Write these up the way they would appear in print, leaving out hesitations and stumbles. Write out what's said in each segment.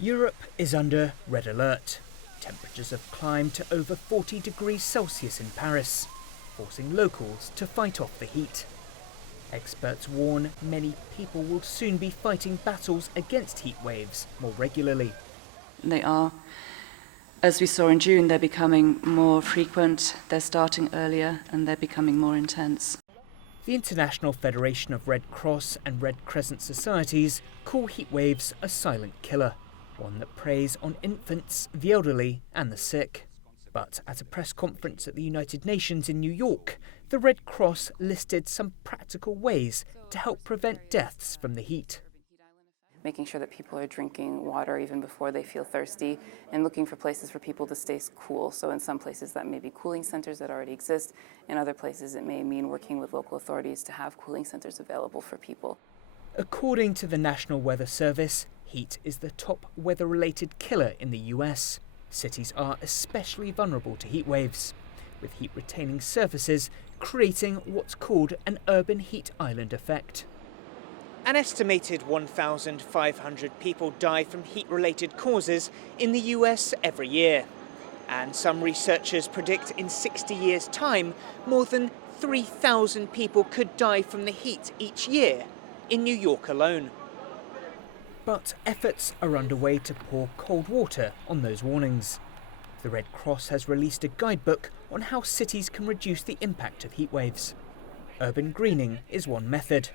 Europe is under red alert. Temperatures have climbed to over 40 degrees Celsius in Paris, forcing locals to fight off the heat. Experts warn many people will soon be fighting battles against heat waves more regularly. They are, as we saw in June, they're becoming more frequent, they're starting earlier, and they're becoming more intense. The International Federation of Red Cross and Red Crescent Societies call heat waves a silent killer, one that preys on infants, the elderly and the sick. But at a press conference at the United Nations in New York, the Red Cross listed some practical ways to help prevent deaths from the heat. Making sure that people are drinking water even before they feel thirsty, and looking for places for people to stay cool. So in some places that may be cooling centers that already exist. In other places it may mean working with local authorities to have cooling centers available for people. According to the National Weather Service, heat is the top weather-related killer in the US. Cities are especially vulnerable to heat waves, with heat-retaining surfaces creating what's called an urban heat island effect. An estimated 1,500 people die from heat-related causes in the US every year. And some researchers predict in 60 years' time, more than 3,000 people could die from the heat each year in New York alone. But efforts are underway to pour cold water on those warnings. The Red Cross has released a guidebook on how cities can reduce the impact of heat waves. Urban greening is one method.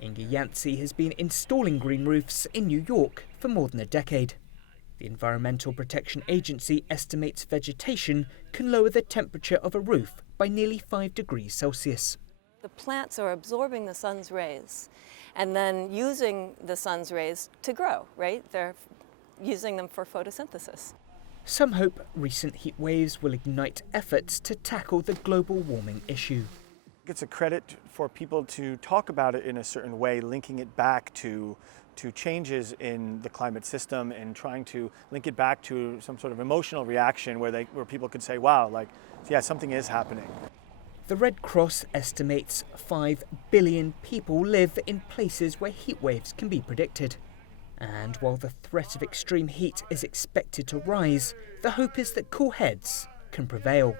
Inge Yancey has been installing green roofs in New York for more than a decade. The Environmental Protection Agency estimates vegetation can lower the temperature of a roof by nearly 5 degrees Celsius. The plants are absorbing the sun's rays and then using the sun's rays to grow, right? They're using them for photosynthesis. Some hope recent heat waves will ignite efforts to tackle the global warming issue. It's a credit for people to talk about it in a certain way, linking it back to changes in the climate system and trying to link it back to some sort of emotional reaction where people could say, wow, like, yeah, something is happening. The Red Cross estimates 5 billion people live in places where heat waves can be predicted. And while the threat of extreme heat is expected to rise, the hope is that cool heads can prevail.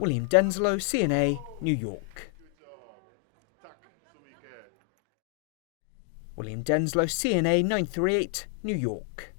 William Denselow, CNA, New York. William Denselow, CNA 938, New York.